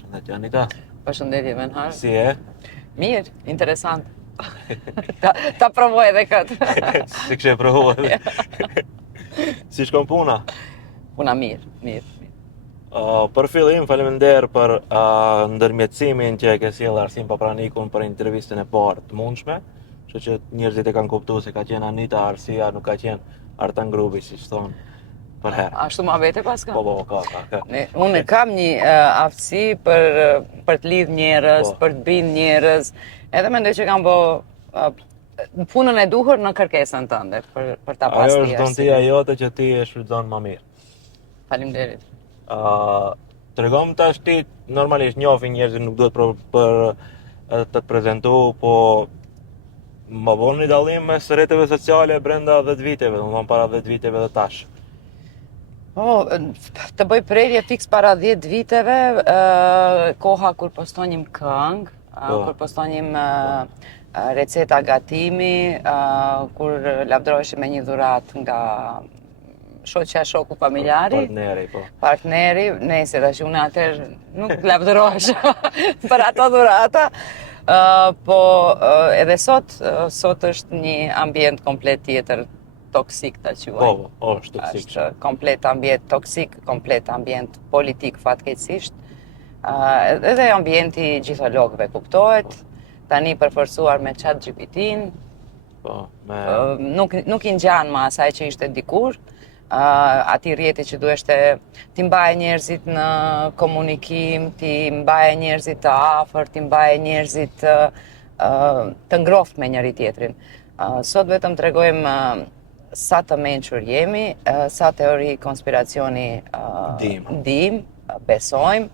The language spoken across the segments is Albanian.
Shëndetje Anita. Përshëndetje Venhar. Si e? Mirë, interesant. Ta provoj edhe këtë. Si kështë e provu edhe? Si shkon puna? Puna mirë. Për fillim, faleminderit për ndërmjetësimin që e ke sjellë Arsim Papranikun për intervistën e parë të mundshme. Kështu që njerëzit e kanë kuptuar se ka qenë Anita Arsia, nuk ka qenë Artan Grubi, siç thonë për herë. Ashtu ma vete paska? Po, ka. Unë kam një aftësi për të lidh njerëz, për të bind njerëz, edhe mendoj që kam punën e duhur në kërkesën tënde për ta pasur. Ajo është dontia jote që ti e shfrytëzon më mirë. Faleminderit. Tregom tash ti normalisht njohin njerëzit, nuk duhet për të prezantu, po më bëni dallim mes rrjeteve sociale brenda 10 viteve, domethënë para 10 viteve dhe tash. Të bëj prerje fiks para 10 viteve, koha kur postonim këngë, kur postonim receta gatimi, kur lavdëroheshim me një dhuratë nga shoku familjari. Partneri, nëse tash unë atëherë nuk lavdërohesh për ato dhurata. Po edhe sot është një ambient komplet tjetër, toksik ta quajmë. Po, është toksik. Është komplet ambient toksik, komplet ambient politik fatkeqësisht. Edhe ambienti gjithologëve kuptohet, tani përforcuar me ChatGPT-n. Po, nuk i ngjan më asaj që ishte dikur. Ati rjeti që duheshte t'i mbaje njerëzit në komunikim, t'i mbaje njerëzit të afër, t'i mbaje njerëzit të ngroft me njëri tjetrin. Sot vetëm tregojmë sa të mençur jemi, sa teori konspiracioni dim, besojmë,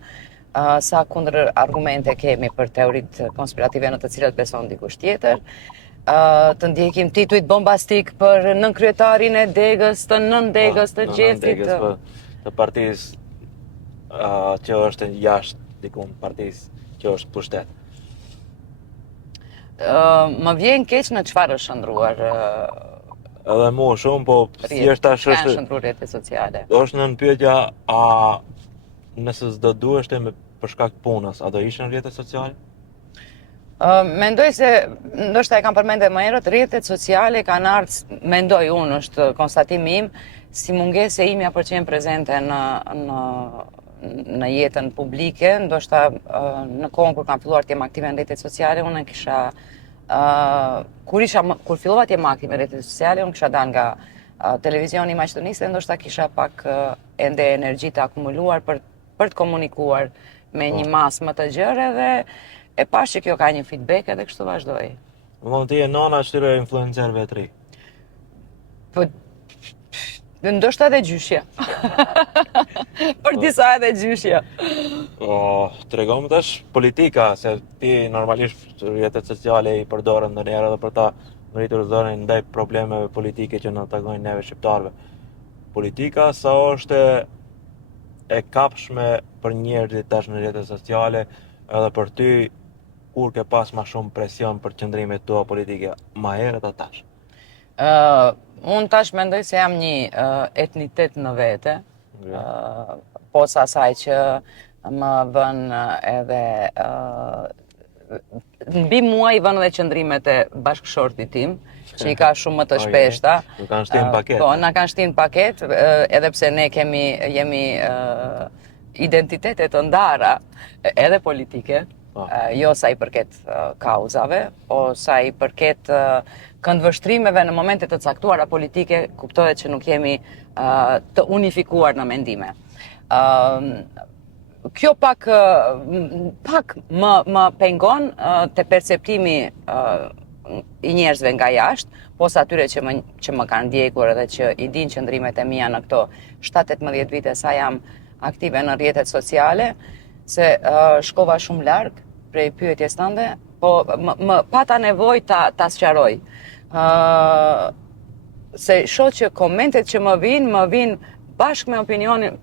sa kundër argumente kemi për teoritë konspirative në të cilat beson dikush tjetër. Të ndjekim titujt bombastik për nënkryetarin e Degës, të nën-Degës, të Gjefrit. Të partisë që është jashtë dikun, partisë që është pushtet. Më vjen keq në çfarë është shndruar. Edhe mu shumë, po thjesht tash është shndruar rrjetet sociale. Është nën pyetja, a nëse s'do duheshte për shkak të punës, a do ishin rrjetet sociale? Mendoj se, ndoshta e kam përmendur më herët, rrjetet sociale kanë ardhur, mendoj unë, është konstatimi im, si mungesë ime për të qenë prezente në jetën publike, ndoshta në kohën kur kam filluar të jem aktive në rrjetet sociale, unë kisha kur fillova të jem aktive në rrjetet sociale, unë kisha dalë nga televizioni i Maqedonisë, ndoshta kisha pak ende energji të akumuluar për të komunikuar me një masë më të gjerë dhe e pash që kjo ka një feedback edhe kështu vazhdoj. Domethënë ti je nona shtyre influencerëve të ri. Po ndoshta edhe gjyshja. Për disa edhe gjyshja. Tregom tash politika, se ti normalisht rrjetet sociale i përdoren ndonjëherë edhe për ta ngritur zërin ndaj problemeve politike që na takojnë neve shqiptarëve. Politika sa është e kapshme për njerëzit tash në rrjetet sociale, edhe për ty, kur ke pas ma shumë presion për qëndrimet tua politike, ma herët a tash? Unë tash mendoj se jam një etnitet në vete, posa asaj që më vën edhe mbi mua i vën edhe qëndrimet e bashkëshortit tim, që i ka shumë më të shpeshta. Nuk kanë shtinë paket. Po, na kanë shtinë paket, edhe pse ne jemi identitetet të ndara, edhe politike, jo sa i përket kauzave, o sa i përket këndvështrimeve në momente të caktuara politike, kuptohet që nuk jemi të unifikuar në mendime. Kjo pak më pengon te perceptimi i njerëzve nga jashtë, posa atyre që më kanë ndjekur edhe që i din qëndrimet e mia në këto 7-18 vite sa jam aktive në rrjetet sociale, se shkova shumë larg prej pyetjes tënde, po më pata nevojë ta sqaroj. Se shoh që komentet që më vinë bashkë me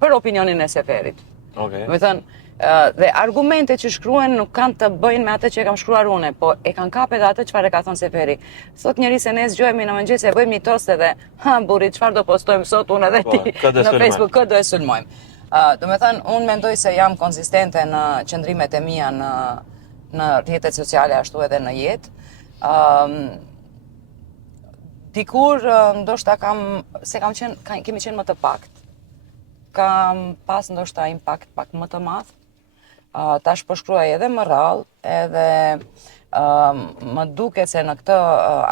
për opinionin e Seferit. Okay. Do të thënë, Dhe argumentet që shkruen nuk kanë të bëjnë me atë që e kam shkruar une, po e kanë kapë edhe atë çfarë ka thonë Seferi. Thot njëri se ne zgjohemi në mëngjes e bëjmë një tost edhe, burri, çfarë do postojmë sot unë edhe ti në Facebook, kë do e sulmojmë. Do me thënë, unë mendoj se jam konzistente në qëndrimet e mia në rrjetet sociale ashtu edhe në jetë. Dikur ndoshta kemi qenë më të pakt. Kam pas ndoshta impakt pak më të madh. Tash po shkruaj edhe më rrallë, edhe më duket se në këtë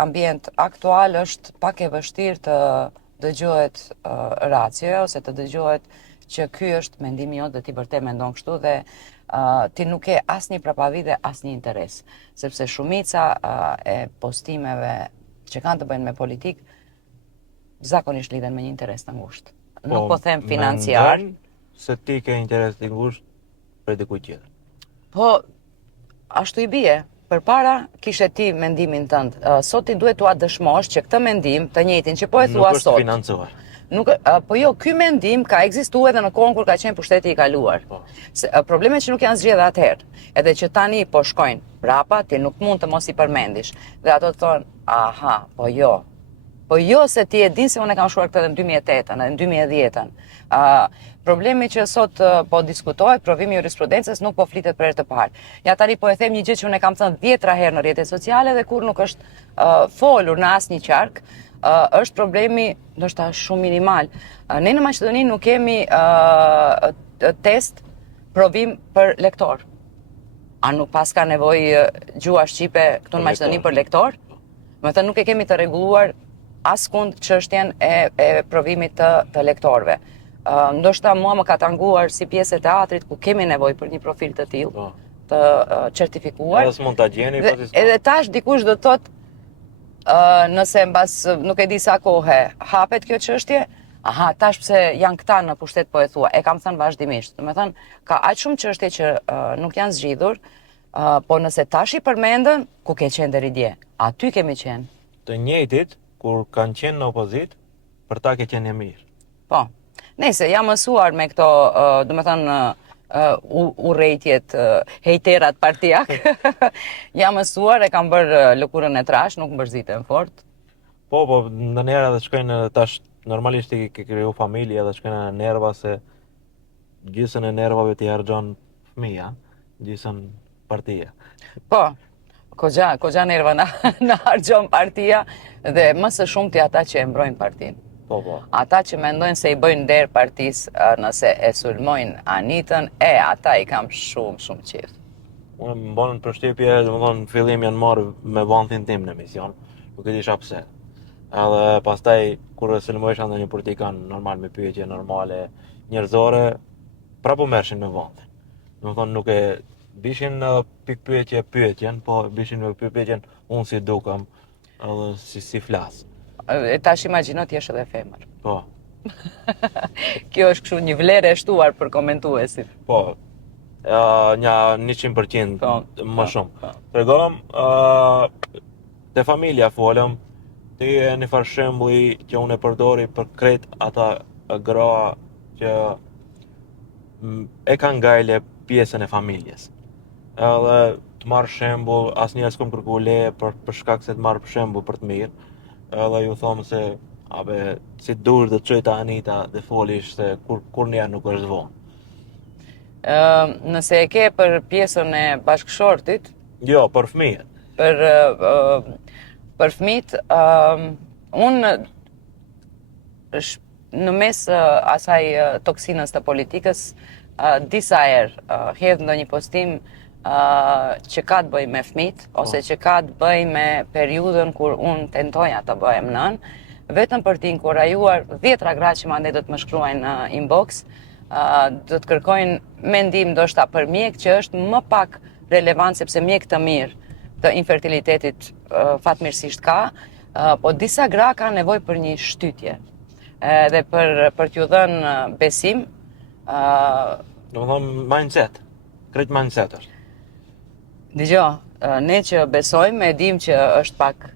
ambient aktual është pak e vështirë të dëgjohet ratioja ose të dëgjohet që ky është mendimi jot dhe ti vërtet mendon kështu dhe ti nuk ke asnjë prapavide, asnjë interes, sepse shumica e postimeve që kanë të bëjnë me politik zakonisht lidhen me një interes të ngushtë. Nuk po them financiar. Se ti ke interes të ngushtë për dikujt tjetër. Po, ashtu i bie. Përpara kishe ti mendimin tënd. Sot ti duhet t'ua dëshmosh që këtë mendim, të njëjtin që po e thua sot. Nuk është financuar. Po jo, ky mendim ka ekzistuar edhe në kohën kur ka qenë pushteti i kaluar. Problemet që nuk janë zgjedhur atëherë, edhe që tani po shkojnë brapa, ti nuk mund të mos i përmendish. Dhe ato të thonë, aha, po jo. Po jo se ti e din se unë e kam shkruar këtë edhe në 2008-ën, edhe në 2010-ën. Problemi që sot po diskutohet, provimi i jurisprudencës nuk po flitet për herë të parë. Ja tani po e them një gjë që unë e kam thënë 10 herë në rrjetet sociale dhe kur nuk është folur në asnjë qark, është problemi ndoshta shumë minimal. Ne në Maqedoni nuk kemi test provim për lektor. A nuk pas ka nevojë gjua shqipe këtu në Maqedoni për lektor? Me thënë nuk e kemi të rregulluar askund çështjen e provimit të lektorëve. Ndoshta mua më ka tanguar si pjesë e teatrit ku kemi nevojë për një profil të tillë, të certifikuar. Edhe s'mund ta gjeni Edhe tash dikush do të thotë nëse mbas nuk e di sa kohë hapet kjo çështje, aha, tash pse janë këta në pushtet po e thua. E kam thënë vazhdimisht. Do të thënë ka aq shumë çështje që nuk janë zgjidhur, po nëse tash i përmendën, ku ke qenë deri dje? Aty kemi qenë. Të njëjtit kur kanë qenë në opozit, për ta ke qenë e mirë. Po. Nëse jam mësuar me këto, do të thënë urrejtjet, hejterat partijak. Jam mësuar, e kam bërë lëkurën e trash, nuk mbërzitem fort. Po, ndonjëherë edhe shkojnë tash normalisht i ke kriju familje edhe shkojnë në nerva se gjysën e nervave ti harxhon fëmia, gjysën partia. Po. Kogja nerva na harxhon partia dhe më së shumti ata që e mbrojnë partinë. Po. Ata që mendojnë se i bëjnë nder partisë nëse e sulmojnë Anitën, ata i kam shumë qejf. Unë më bën përshtypje, domethënë në fillim janë marrë me vantin tim në emision, nuk e disha pse. Edhe pastaj kur e sulmojsha ndonjë politikan normal me pyetje normale, njerëzore, prapë merrshin me vantin. Domethënë nuk e bishin në pyetjen, po bishin me pyetjen unë si dukem, edhe si flas. Tash imagjino ti jesh edhe femër. Po. Kjo është kështu një vlerë e shtuar për komentuesit. Po. Një 100% më shumë. Tregom te familja folëm, ti e një farë shembulli që unë e përdori për krejt ata gra që e kanë gajle pjesën e familjes. Edhe të marrë shembull, asnjëherë s'kom kërku leje për shkak se të marrë shembull për të mirë. Edhe ju thomë se si dur të çojta Anita dhe folish se kur nja nuk është vonë. Nëse e ke për pjesën e bashkëshortit, jo, për fëmijët. Për fëmijët, unë në mes asaj toksinës të politikës, disa herë hedh ndonjë postim që ka të bëj me fëmijët, ose që ka të bëj me periudhën kur unë tentoja të bëhem nën, vetëm për t'i inkurajuar 10 gra që mandej do të më shkruajnë në inbox, do të kërkojnë mendim ndoshta për mjek që është më pak relevant sepse mjek të mirë të infertilitetit fatmirësisht ka, po disa gra kanë nevojë për një shtytje dhe për t'ju dhënë besim. Domethënë mindset, krejt mindset është. Dëgjoj, ne që besojmë e dim që është pak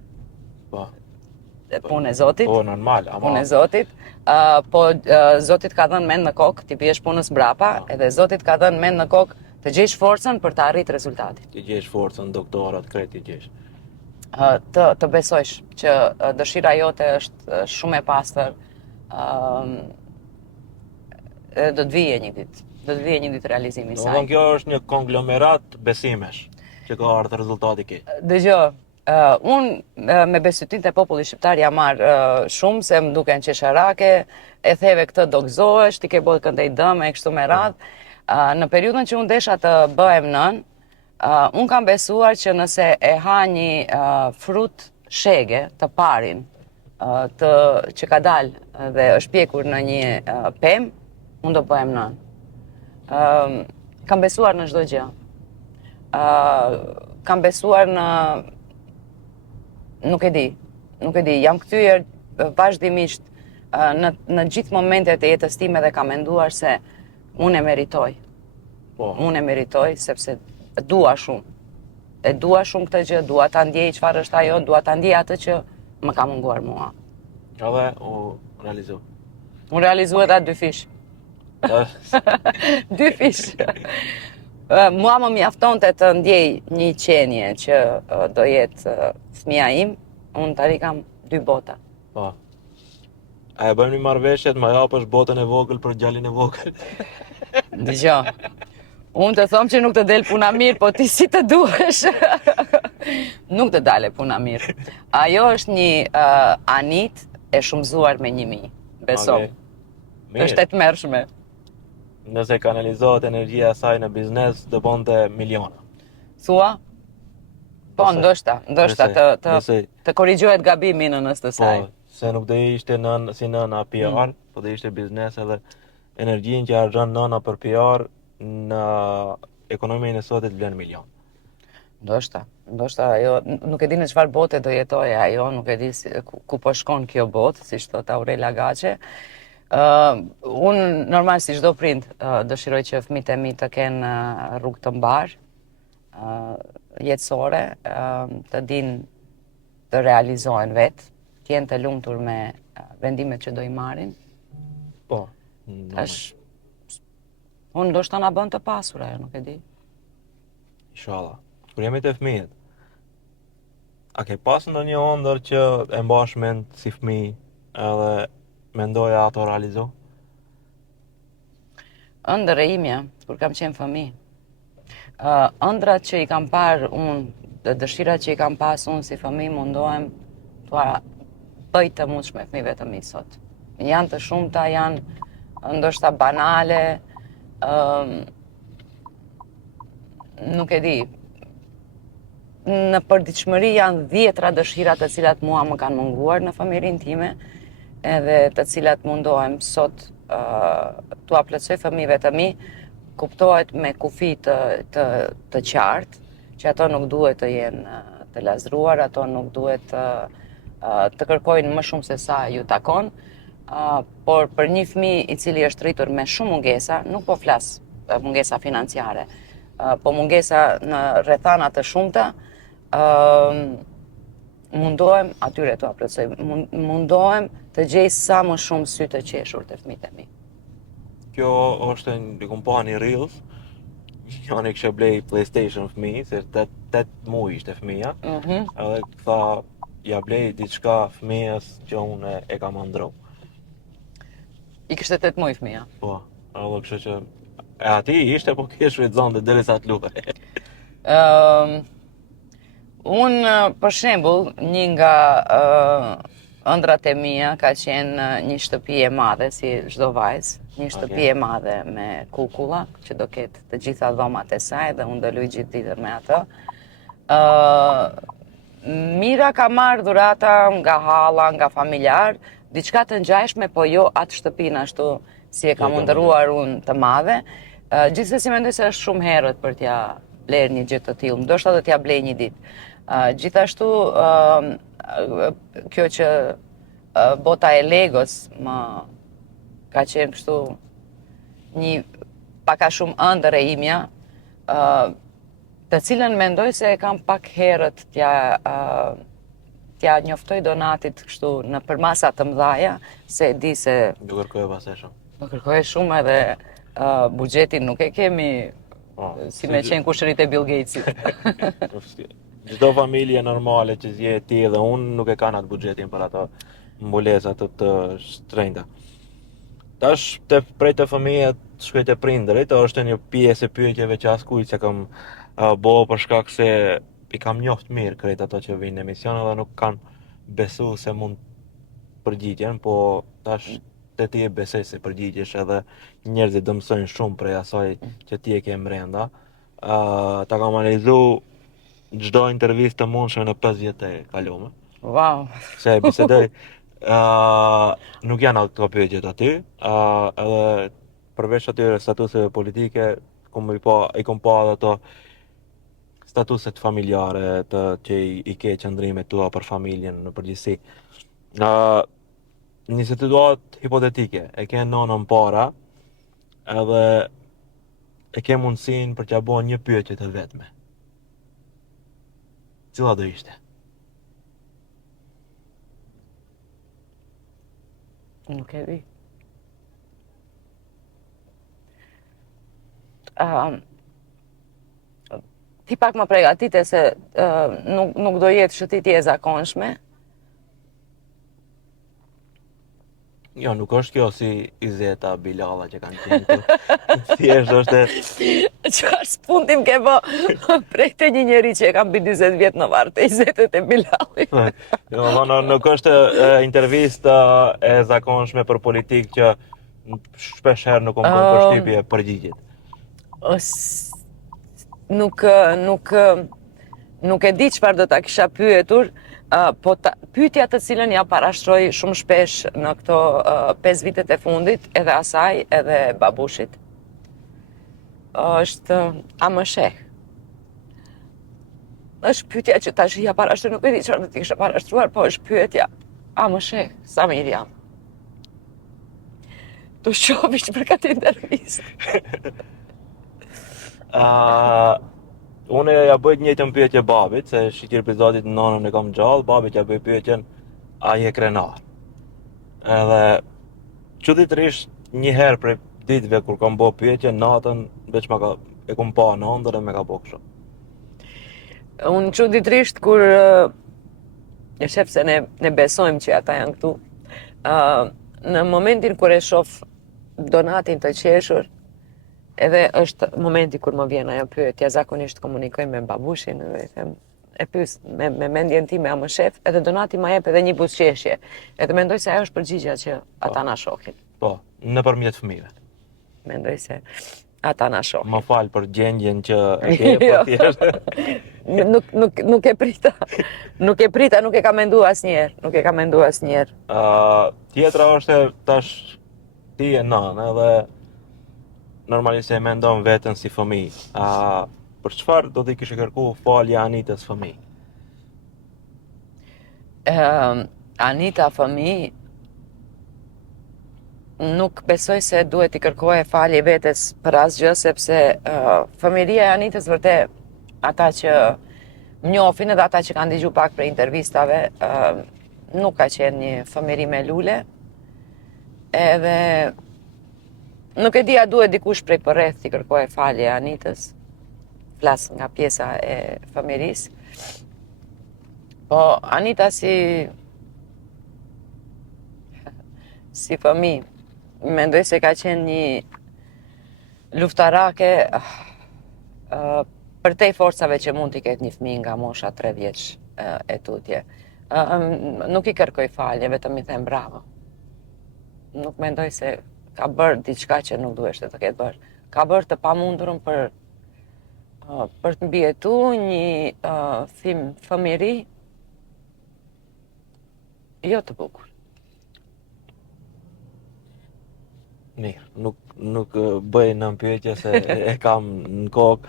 punë e Zotit. Po, normal, ama... Punë e Zotit. Po Zotit ka dhënë mend në kokë, ti biesh punës brapa, edhe Zotit ka dhënë mend në kokë të gjesh forcën për të arritë rezultatin. Ti gjesh forcën, doktorat, krejt ti gjesh. Të besojsh që dëshira jote është shumë e pastër, do të vijë një ditë. Do të vijë një ditë realizimi i saj. Domethënë kjo është një konglomerat besimesh që ka ardhur rezultati ki. Dëgjoj, unë me besytin të populli shqiptar jam marrë shumë, se më duken qesharake, e theve këtë do gëzohesh, ti ke bërë këndej dëm e kështu me radhë. Në periudhën që unë desha të bëhem nën, unë kam besuar që nëse e ha një frut shege të parin, që ka dalë dhe është pjekur në një pemë, unë do bëhem nën. Kam besuar në çdo gjë. Kam besuar në... Nuk e di, jam kthyer vazhdimisht në gjithë momentet e jetës time dhe kam menduar se unë e meritoj. Po. Unë e meritoj sepse dua shumë. E dua shumë këtë gjë, dua ta ndjej çfarë është ajo, dua ta ndjej atë që më ka munguar mua. Edhe u realizu. Unë realizuat atë 2 fish. 2 fish. Mua më mjaftonte të ndjej një qenie që do jetë fëmia im, unë tani kam 2 bota. Po. A e bëjmë një marrëveshje të më japësh botën e vogël për djalin e vogël? Dëgjoj. Unë të them që nuk të del puna mirë, po ti si të duhesh. Nuk të dale puna mirë. Ajo është një anit e shumëzuar me 1000. Beso. Mirë. Është e tmerrshme. Nëse kanalizohet energjia e saj në biznes, do bonte miliona. Thua? Po, ndoshta të korrigjohet gabimi në nësë të saj. Po, se nuk do ishte si nëna PR, po do ishte biznes edhe energjinë që harxhon nëna për PR në ekonominë e sotit vlen milion. Ndoshta ajo nuk e di në çfarë bote do jetojë ajo, nuk e di ku po shkon kjo botë, siç thot Aurela Gaçe. Unë normal si çdo prind dëshiroj që fëmijët e mi të kenë rrugë të mbar, jetësore, të dinë të realizohen vetë, të jenë të lumtur me vendimet që do i marrin. Po. Unë ndoshta na bën të pasur ajo, nuk e di. Inshallah. Kur jemi të fëmijët, a ke pas ndonjë ëndër që e mbash mend si fëmijë edhe mendoja ato realizo? Ëndër e imja, kur kam qenë fëmijë. Ëndrat që i kam parë unë, dhe dëshirat që i kam pas unë si fëmijë, mundohem t'ua bëj të mundshme fëmijëve të mi sot. Janë të shumta, janë ndoshta banale, nuk e di. Në përditshmëri janë 10 dëshira të cilat mua më kanë munguar në familjen time, edhe të cilat mundohem sot t'ua plotësoj fëmijëve të mi, kuptohet me kufi të qartë, që ato nuk duhet të jenë të lazruar, ato nuk duhet të kërkojnë më shumë se sa ju takon, por për një fëmijë i cili është rritur me shumë mungesa, nuk po flas mungesa financiare, po mungesa në rrethana të shumta, mundohem atyre t'u plotësoj, mundohem të gjej sa më shumë sy të qeshur të fëmijët e mi. Kjo është një kompani Reels, janë e kështë blej PlayStation fëmijë, se 8 muaj ishte fëmija, edhe tha, ja blej diçka fëmijës që unë e kam ndru. I kishte 8 muaj fëmija? Po, edhe kështë që e ati ishte, po kesh shfrytëzon dhe derisa të luaj. Unë, për shembull, një nga ëndrat e mia ka qenë një shtëpi e madhe, si çdo vajzë, një shtëpi e madhe me kukulla, që do ketë të gjitha dhomat e saj dhe unë do luaj gjithë ditën me atë. Mira ka marrë dhurata nga halla, nga familjar, diçka të ngjashme, po jo atë shtëpinë ashtu si e kam ndëruar unë të madhe. Gjithsesi mendoj se është shumë herët për t'ja bler një gjë të tillë, ndoshta do t'ja blej një ditë. Gjithashtu, kjo që bota e Legos më ka qenë kështu një paka shumë ëndër e imja, të cilën mendoj se e kam pak herët t'ja t'ja njoftoj Donatit kështu në përmasa të mëdhaja, se e di se Nuk kërkoj pas e shumë. do kërkoj shumë edhe buxhetin nuk e kemi si me qenë kushërit e Bill Gatesit. Çdo familje normale që zje ti dhe unë nuk e kanë atë buxhetin për ato mbulesa të shtrenjta. Tash prej të fëmijët shkoj te prindërit, është një pjesë e pyetjeve që askujt se kam bo për shkak se i kam njoft mirë krejt ato që vinë në emision dhe nuk kanë besu se mund përgjigjen, po tash te ti e besoj se përgjigjesh edhe njerëzit do mësojnë shumë prej asaj që ti e ke brenda. Ta kam analizu çdo intervistë të mundshme në 5 vjet e kaluara. Wow. Se bisedoj nuk janë ato pyetjet aty, edhe përveç atyre statuseve politike, i kom pa edhe ato statuset familjare që i ke qëndrimet tua për familjen në përgjithësi. Një situatë hipotetike, e ke nonën para, edhe e ke mundësinë për t'ja bërë një pyetje të vetme. Cila do ishte? Nuk e di. Ti pak më pregatite se nuk do jetë shëtitje e zakonshme. Jo, nuk është kjo si Izeta Bilalla që kanë qenë këtu. Thjesht është Çfarë spuntim ke bë prej të një njeri që e kam mbi 40 vjet në varr të Izetet e Bilallit. Jo, nuk është intervistë e zakonshme për politikë që shpesh herë nuk kam përshtypje përgjigjet. Nuk e di çfarë do ta kisha pyetur, po pyetja të cilën ja parashtroj shumë shpesh në këto 5 vitet e fundit, edhe asaj, edhe babushit, është a më sheh? Është pyetja që tash ja parashtroj, nuk e di çfarë do t'i kisha parashtruar, po është pyetja, a më sheh, sa mirë jam? Tu shohësh për këtë intervistë. Unë ja bëj të njëjtën pyetje babit, se shikir episodit nonën e kam gjallë, babit ja bëj pyetjen, a je krenar? Edhe çuditërisht një herë prej ditëve kur kam bë pyetjen, natën veç e kam pa në ëndër dhe më ka bë kështu. Unë çuditërisht kur e shef se ne besojmë që ata janë këtu, në momentin kur e shoh Donatin të qeshur, edhe është momenti kur më vjen ajo pyetja, zakonisht komunikoj me babushin dhe i them, e pyes me mendjen time a më shef, edhe Donati ma jep edhe një buzëqeshje. Edhe mendoj se ajo është përgjigjja që ata na shohin. Po, nëpërmjet fëmijëve. Mendoj se ata na shohin. Më fal për gjendjen që e ke po thjesht. Nuk e prita. Nuk e ka menduar asnjëherë. Tjetra është tash ti e nënë edhe normalisht e mendon veten si fëmijë. Për çfarë do t'i kishe kërku falja Anitës fëmijë? Anita fëmijë, nuk besoj se duhet i kërkoje falje vetes për asgjë, sepse fëmijëria e Anitës vërtet, ata që më njohin edhe ata që kanë dëgju pak për intervistave, nuk ka qenë një fëmijëri me lule. Edhe nuk e di a duhet dikush prej përreth t'i kërkoje falje Anitës, flas nga pjesa e fëmijërisë. Po Anita si fëmijë, mendoj se ka qenë një luftarake për te forcave që mund t'i ketë një fëmijë nga mosha 3 vjeç e tutje. Nuk i kërkoj falje, vetëm i them bravo. Nuk mendoj se ka bërë diçka që nuk duheshte të ketë bërë. Ka bërë të pamundurën për të mbijetu një fëmijëri jo të bukur. Mirë, nuk bëj në pyetje se e kam në kokë.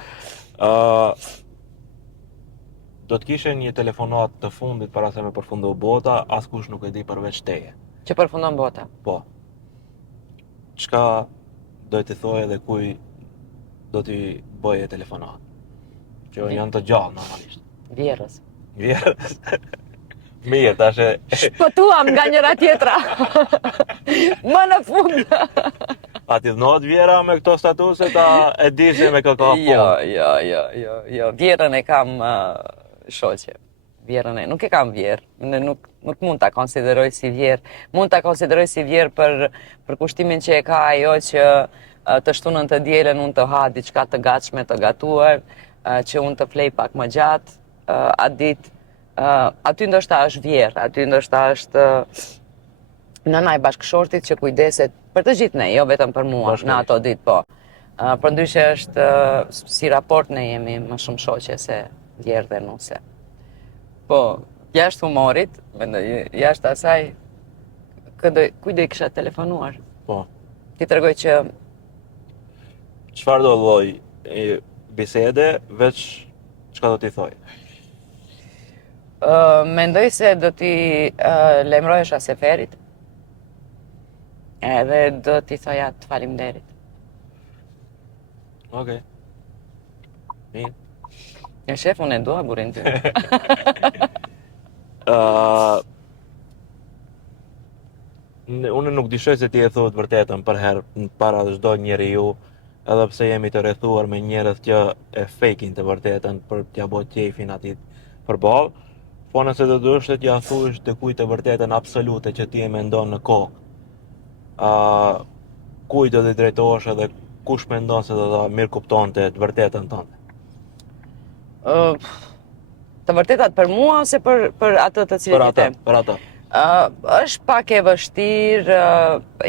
Do të kishe një telefonat të fundit para se me përfundu bota, askush nuk e di përveç teje. Që përfundon bota? Po. Çka do t'i thoje dhe kuj do t'i bëje telefonat? Që janë të gjallë normalisht. Vjerës. Vjerës. Mirë, tash e Shpëtuam nga njëra tjetra. Më në fund. a ti dhënohet vjera me këto statuse ta e di se me kë ka punë. Jo. Vjerën e kam shoqe. Vjerën nuk e kam vjerë. Nuk mund ta konsideroj si vjerë. Mund ta konsideroj si vjerë për kushtimin që e ka ajo që të shtunën të dielën unë të ha diçka të gatshme të gatuar, që unë të flej pak më gjatë atë ditë. Aty ndoshta është vjerë, aty ndoshta është nëna e bashkëshortit që kujdeset për të gjithë ne, jo vetëm për mua në ato ditë, po. Përndryshe është si raport ne jemi më shumë shoqe se vjerë dhe nuse. Po, jashtë humorit, jashtë asaj, kujde i kisha telefonuar? Po. Ti tregoj që Çfarë do lloj bisede, veç çka do t'i thoj? mendoj se do t'i lemrojësha Seferit, edhe do t'i thoja të faleminderit. Okej. Mirë. E shef, unë e dua burin ty. Unë nuk dishoj se ti e thuhet vërtetën për herë para çdo njeriu, edhe pse jemi të rrethuar me njerëz që e fejkin të vërtetën për t'ja bërë qejfin atit përballë, po nëse do duhesh të t'ja thuash dikujt të vërtetën absolute që ti e mendon në kokë, kujt do t'i drejtohesh edhe kush mendon se do ta mirë kuptonte të vërtetën tënde? Të vërtetat për mua ose për atë të cilët jetem? Për atë. Është pak e vështirë,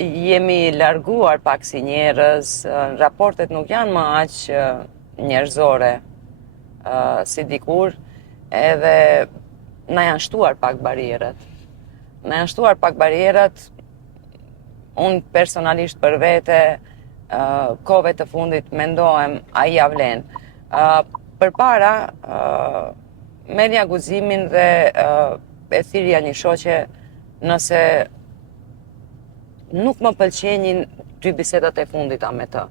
jemi larguar pak si njerëz, raportet nuk janë më aq njerëzore si dikur, edhe na janë shtuar pak barierat. Unë personalisht për vete, kohëve të fundit mendohem ai ja vlen. Përpara merrja guximin dhe e thirrja një shoqe nëse nuk më pëlqenin dy bisedat e fundita me të.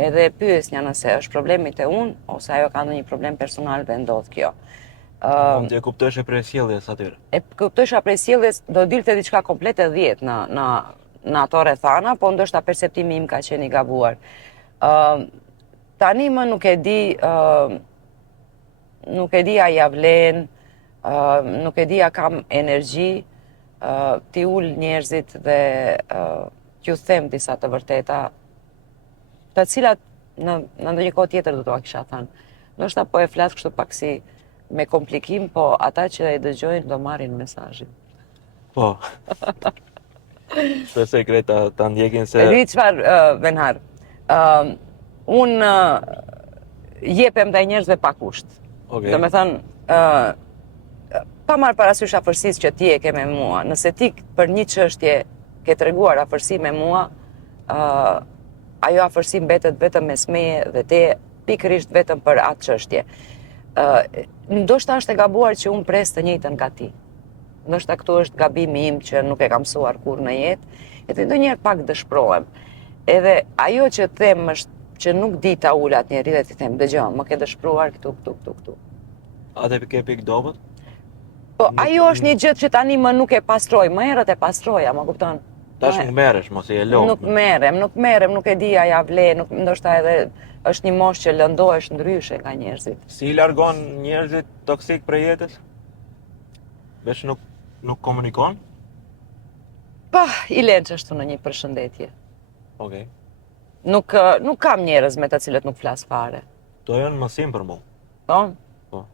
Edhe e pyesnja nëse është problemi te unë ose ajo ka ndonjë problem personal dhe ndodh kjo. Mund t'e kuptosh prej sjelljes atyre. E kuptosha prej sjelljes, do dilte diçka komplet e 10 në ato rrethana, po ndoshta perceptimi im ka qenë i gabuar. Tani më nuk e di a ja vlen, nuk e di a kam energji t'i ul njerëzit dhe t'ju them disa të vërteta, të cilat në ndonjë kohë tjetër do t'ua kisha thënë. Ndoshta po e flas kështu pak si me komplikim, po ata që e dëgjojnë do marrin mesazhin. Po. Shpresoj Greta ta ndjekin se... Di çfarë, Venhar, unë jepem ndaj njerëzve pa kusht. Okay. Do me thënë, pa marrë parasysh afërsisë që ti e ke me mua. Nëse ti për një çështje ke treguar afërsi me mua, ajo afërsi mbetet vetëm mes meje dhe te, pikërisht vetëm për atë çështje. Ndoshta është e gabuar që unë pres të njëjtën nga ti. Ndoshta këtu është gabimi im që nuk e kam mësuar kurrë në jetë, edhe ndonjëherë pak dëshpërohem. Edhe ajo që them është që nuk di ta ul atë njeri dhe ti them, dëgjoj, më ke dëshpëruar këtu. Atë ke pikë dobët? Po ajo është një gjë që tani më nuk e pastroj, më herët e pastroja, më kupton? Tash nuk merresh, mos e lodh. Nuk merrem, nuk e di a ja vle, ndoshta edhe është një moshë që lëndohesh ndryshe nga njerëzit. Si i largon njerëzit toksik prej jetës? Veç nuk komunikon? Pa, i lënë çështu në një përshëndetje. Okej. Nuk kam njerëz me të cilët nuk flas fare. To janë mësim për mua. Po? Po.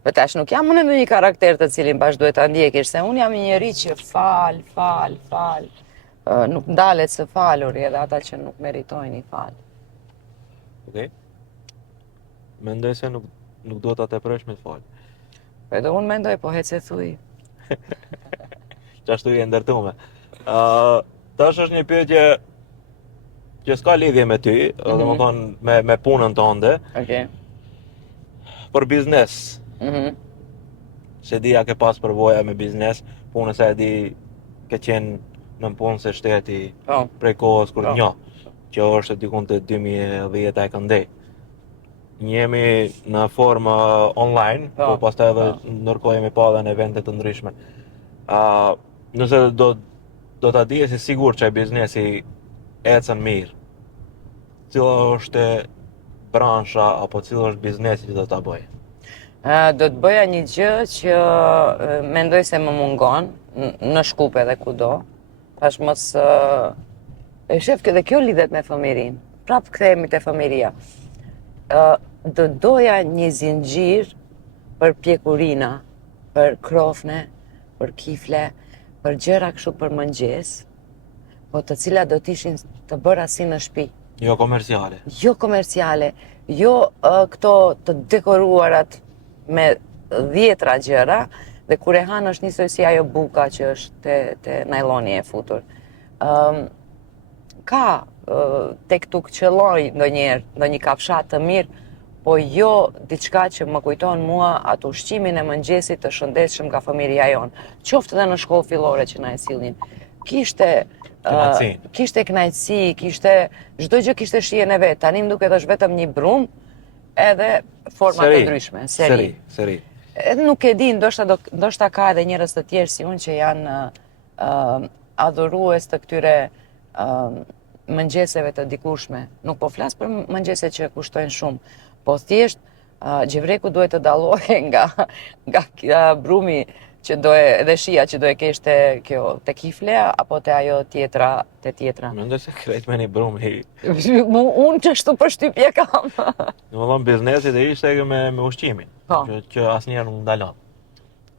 Po tash nuk jam në një karakter të cilin bash duhet ta ndjekish, se unë jam një njeri që fal. Nuk ndalet së faluri, edhe ata që nuk meritojnë i fal. Okej. Mendoj se nuk do ta tepërsh me fal. Po edhe unë mendoj, po hece thuj. Qashtu i ndërtume. Tash është një pyetje që s'ka lidhje me ty, domethënë me punën tënde, Okej. për biznes. Se di a ke pas përvoja me biznes, punës e di ke qenë në punë se shteti prej kohës kur që është dikun të 2010 e këndej. jemi në formë online, po pastaj edhe ndërkohë jemi pa edhe në evente të ndryshme. Nëse do ta dije si sigur që biznesi ecën mirë, cila është bransha apo cila është biznesi që do ta bëj? Do të bëja një gjë që mendoj se më mungon në Shkupe dhe kudo. Tash mos e shef që dhe kjo lidhet me fëmirin. Prap kthehemi te fëmiria. Do doja një zinxhir për pjekurina, për krofne, për kifle, për gjëra kështu për mëngjes, po të cilat do t'ishin të bëra si në shtëpi. Jo komerciale. Jo komerciale, jo këto të dekoruarat me 10 gjëra, dhe kur e han është njësoj si ajo buka që është te najloni e futur. Ka tek tu qëlloj ndonjëherë, ndonjë kafshat të mirë, po jo diçka që më kujton mua atë ushqimin e mëngjesit të shëndetshëm nga fëmijëria jonë. Qoftë edhe në shkollë fillore që na e sillnin. Kishte kënaqësi, çdo gjë kishte shijen e vet. Tani më duket është vetëm një brum edhe forma të ndryshme, seri. Edhe nuk e di, ndoshta ka edhe njerëz të tjerë si unë që janë adhurues të këtyre mëngjeseve të dikurshme. Nuk po flas për mëngjese që kushtojnë shumë, po thjesht gjevreku duhet të dallohej nga brumi që edhe shija që do e keshte kjo te kiflea apo te ajo tjetra. Mendoj se krejt me një brum Unë që ashtu përshtypje kam. Domethënë biznesi dhe ishte me ushqimin, që asnjëherë nuk ndalon.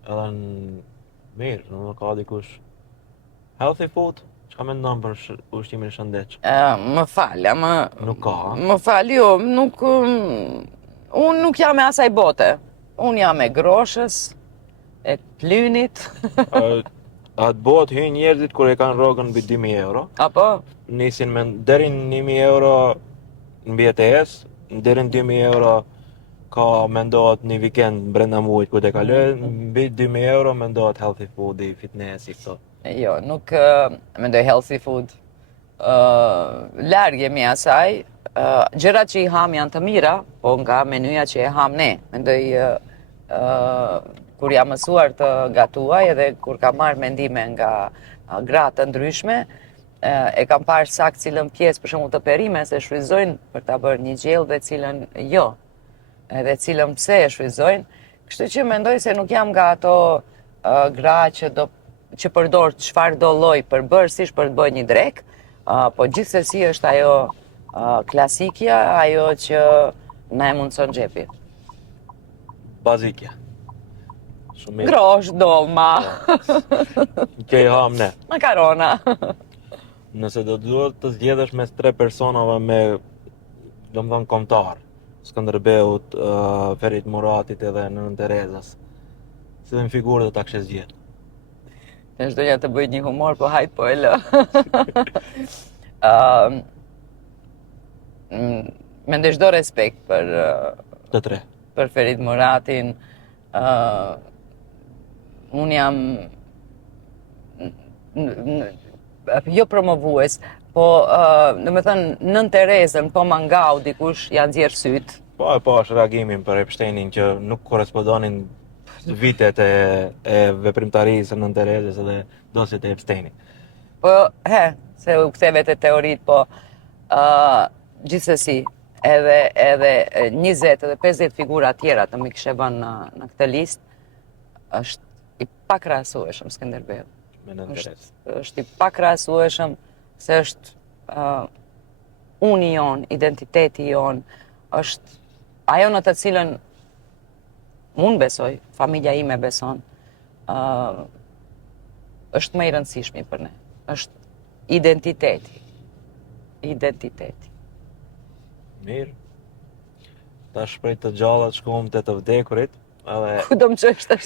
Edhe mirë, nuk ka dikush healthy food. Çka mendon për ushqimin e shëndetshëm? Më fal, nuk ka. Më fal, jo, unë nuk jam e asaj bote. Unë jam e groshës, e plynit. Atë botë hyjnë njerëzit kur e kanë rrogën mbi 2.000 euro. Apo? Nisin deri në 1.000 euro mbi ETS, deri në 2.000 euro ka mendohet një vikend brenda muajit ku të kaloj, mbi 2.000 euro mendohet healthy food, fitnessi këto. Jo, nuk mendoj healthy food. Larg jemi asaj. Gjërat që i ham janë të mira, po nga menuja që e ham ne. Mendoj kur jam mësuar të gatuaj edhe kur kam marrë mendime nga gra të ndryshme, e kam parë sakt cilën pjesë për shembull të perimes e shfrytëzojnë për ta bërë një gjellë dhe cilën jo. Edhe cilën pse e shfrytëzojnë. Kështu që mendoj se nuk jam nga ato gra që përdor çfarë do lloj përbërësisht për të bërë një drek, po gjithsesi është ajo klasikja, ajo që na e mundson xhepi. Bazikja. Grosh, dolma. Që i ham ne. Makarona. Nëse do duhet të zgjedhësh mes 3 personave me, domethënë kombëtar, Skënderbeut, Ferit Muratit edhe Nën Terezas, cilën figurë do ta kishe zgjedhur? Tash doja të bëj një humor, po hajt po e lë. Mendoj çdo respekt për të tre. Për Ferit Muratin. Unë jam jo promovues, po domethënë Nën Terezën, po mangau dikush ja nxjerr syt. Po është reagimin për Epsteinin që nuk korrespondonin vitet e veprimtarisë Nën Terezës dhe dosjet e Epsteinit. Po, se u ktheve te teoritë, po gjithsesi, edhe 20 edhe 50 figura tjera të më kishe vënë në këtë listë, është i pakrahasueshëm Skënderbeu. Është i pakrahasueshëm se është uni jon, identiteti jon, është ajo në të cilën unë besoj, familja ime beson, është më i rëndësishmi për ne. Është identiteti. Mirë. Ta shprej të gjallat shkom të vdekurit. Ku do më qësh tash?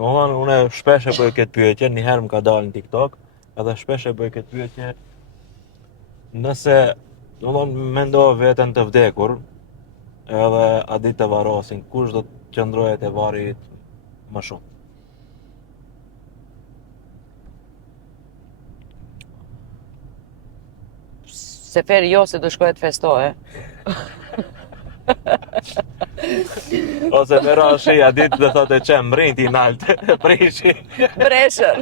Unë shpesh e bëj këtë pyetje, një herë më ka dalë në TikTok, edhe shpesh e bëj këtë pyetje, nëse mendoj veten të vdekur, edhe a ditë të varosin, kush do të qëndrohet e varit më shumë? Seferi jo se do shkohet festoje. Ose me rashi, a ditë dhe thotë e qemë, mrin ti nalte, prishi. Breshër.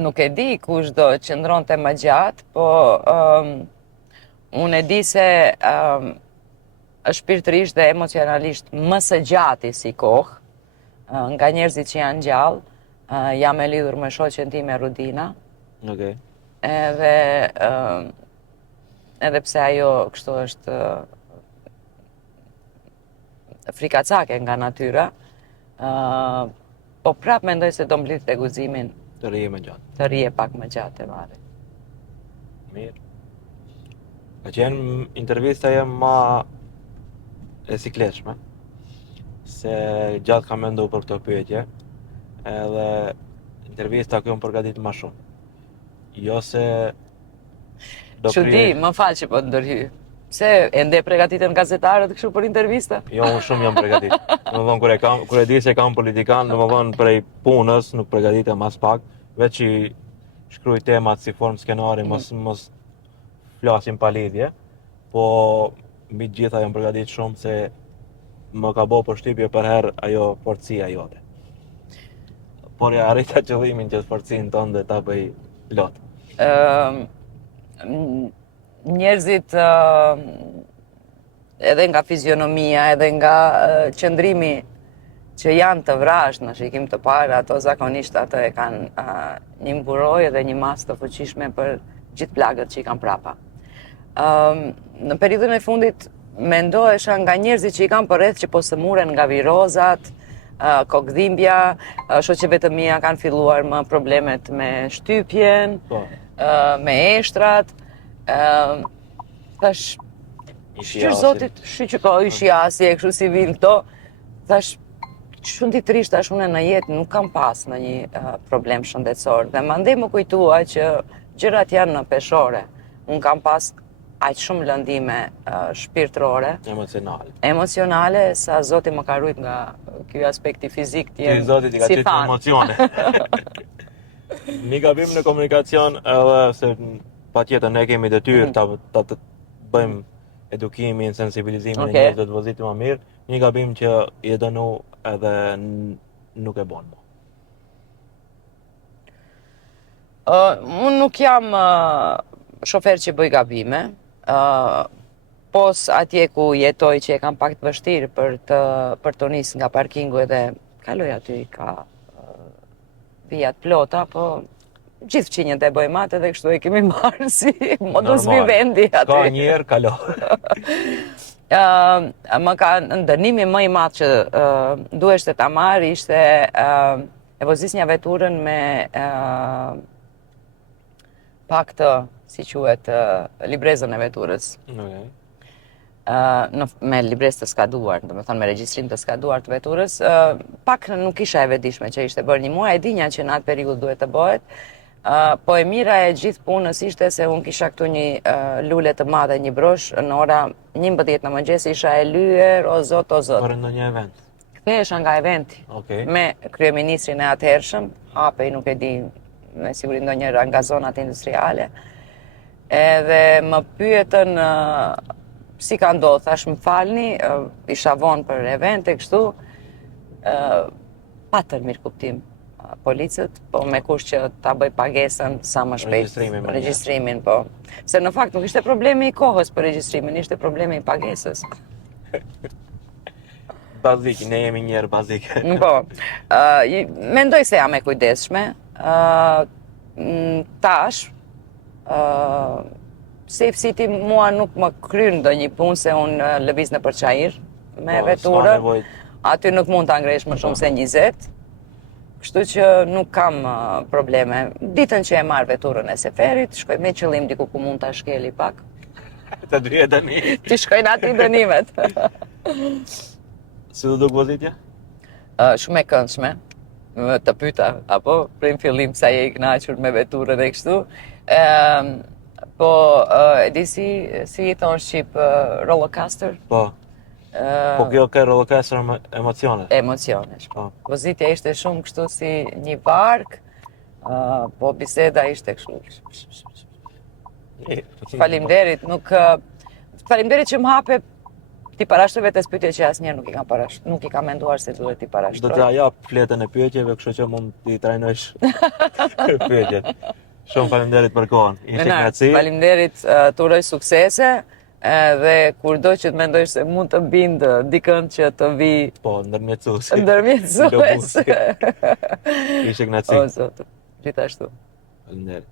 Nuk e di kush do qëndronte më gjatë, po unë e di se shpirtërisht dhe emocionalisht më së gjati si kohë, nga njerëzit që janë gjallë, jam e lidhur me shoqen time Rudina, Okej. edhe pse ajo kështu është frikacake nga natyra, po prap mendoj se do mblidh te guximin Të rije me gjatë. të rije pak më gjatë e varri. Mirë. Ka qenë intervista jem ma e sikletshme, se gjatë kam mendu për këto pyetje, edhe intervista këmë përgatit ma shumë. Jo se do Që di, më falë që po ndërhy. Se ende pregatiten gazetarët kështu për intervista? Jo, unë shumë jam pregatit. Në thonë, kur e di se kam politikan, në më thonë prej punës, nuk pregatitem as pak, veç që shkruaj temat si formë skenari, mos flasim pa lidhje, po mbi të gjitha jam pregatit shumë se më ka bo përshtypje për herë ajo forcia jote. Por ja arrita qëllimin që forcinë tonë dhe ta bëj plot. Njerëzit edhe nga fizionomia, edhe nga qëndrimi që janë të vrashë në shikim të parë, ato zakonisht ato e kanë një mburojë dhe një masë të fuqishme për gjithë plagët që i kanë prapa. Në periudhën e fundit mendohesha nga njerëzit që i kanë përreth që po sëmuren nga virozat, kokëdhimbja, shoqeve të mia kanë filluar më problemet me shtypjen, me eshtrat. Thash, shqyrë zotit, ishi asi e kështu si vinë këto, thash, shënditërisht tash unë në jetë nuk kam pas në një problem shëndetësor, dhe mandej më kujtua që gjërat janë në peshore. Unë kam pas aq shumë lëndime shpirtërore, emocionale, sa Zoti më ka rujt nga ky aspekti fizik të jem Zoti ti ka qenë emocione. Një gabim në komunikacion edhe se patjetër ne kemi detyrë ta bëjmë edukimin, sensibilizimin e njerëzve të vëzitë më mirë, një gabim që i dënu edhe nuk e bon. Unë nuk jam shofer që bëj gabime, pos atje ku jetoj që e kam pak të vështirë për të nisë nga parkingu edhe kaloj aty ka vijat plota, po gjithë qinjët e bëjmë atë edhe kështu e kemi marrë si modus vivendi aty. Ka njerë, kalo. Më ka ndërnimi më i madh që duheshte ta marr ishte e vozisnja veturën me pak të, si quhet, librezën e veturës. Me librezë të skaduar, do me thonë me regjistrim të skaduar të veturës, pak nuk isha e vetëdijshme që ishte bërë një muaj, e dinja që në atë periudhë duhet të bëhet, po e mira e gjithë punës ishte se unë kisha këtu një lule të madhe, një brosh, në ora 11 në mëngjes isha e lyer, o zot. Për ndonjë event? Kthehesha nga eventi, me kryeministrin e atëhershëm, hapej nuk e di, me siguri ndonjëra nga zonat industriale, edhe më pyetën si ka ndodhur, thash më falni, isha vonë për evente kështu, patën mirë kuptim policët, po me kush që ta bëj pagesën sa më shpejt. Regjistrimin, po. Se në fakt nuk ishte problemi i kohës për regjistrimin, ishte problemi i pagesës. Bazik, ne jemi njerë bazike. Po, mendoj se jam e kujdesshme, tash, Safe mua nuk më kryen ndonjë punë se unë lëviz në përçajir me veturën. Aty nuk mund ta ngresh më shumë se 20. Kështu që nuk kam probleme. Ditën që e marr veturën e seferit, shkoj me qëllim diku ku mund ta shkeli pak. Të dyja dënimi. Ti shkojnë aty dënimet. Si do duk vozitja? Shumë e këndshme. Të pyeta apo prej fillim sa je i kënaqur me veturën e kështu. Po, e di si i thonë shqip rollercoaster? Po. Po kjo ka rollercoaster emocionesh? Emocionesh. Vozitja ishte shumë kështu si një bark, Po biseda ishte kështu. Po Faleminderit, faleminderit që më hape ti parashtroj vetes pyetje që asnjëherë nuk i kam menduar se duhet ti Do parashtroj. t'ja jap fletën e pyetjeve, kështu që mund t'i trajnosh pyetjet. Shumë faleminderit për kohën. Ishte kënaqësi. Faleminderit, të uroj suksese dhe kurdo që të mendosh se mund të bindë dikën që të vi Po, ndërmjetësues. ndërmjetësues. Ishte kënaqësi. O zot, gjithashtu. Faleminderit.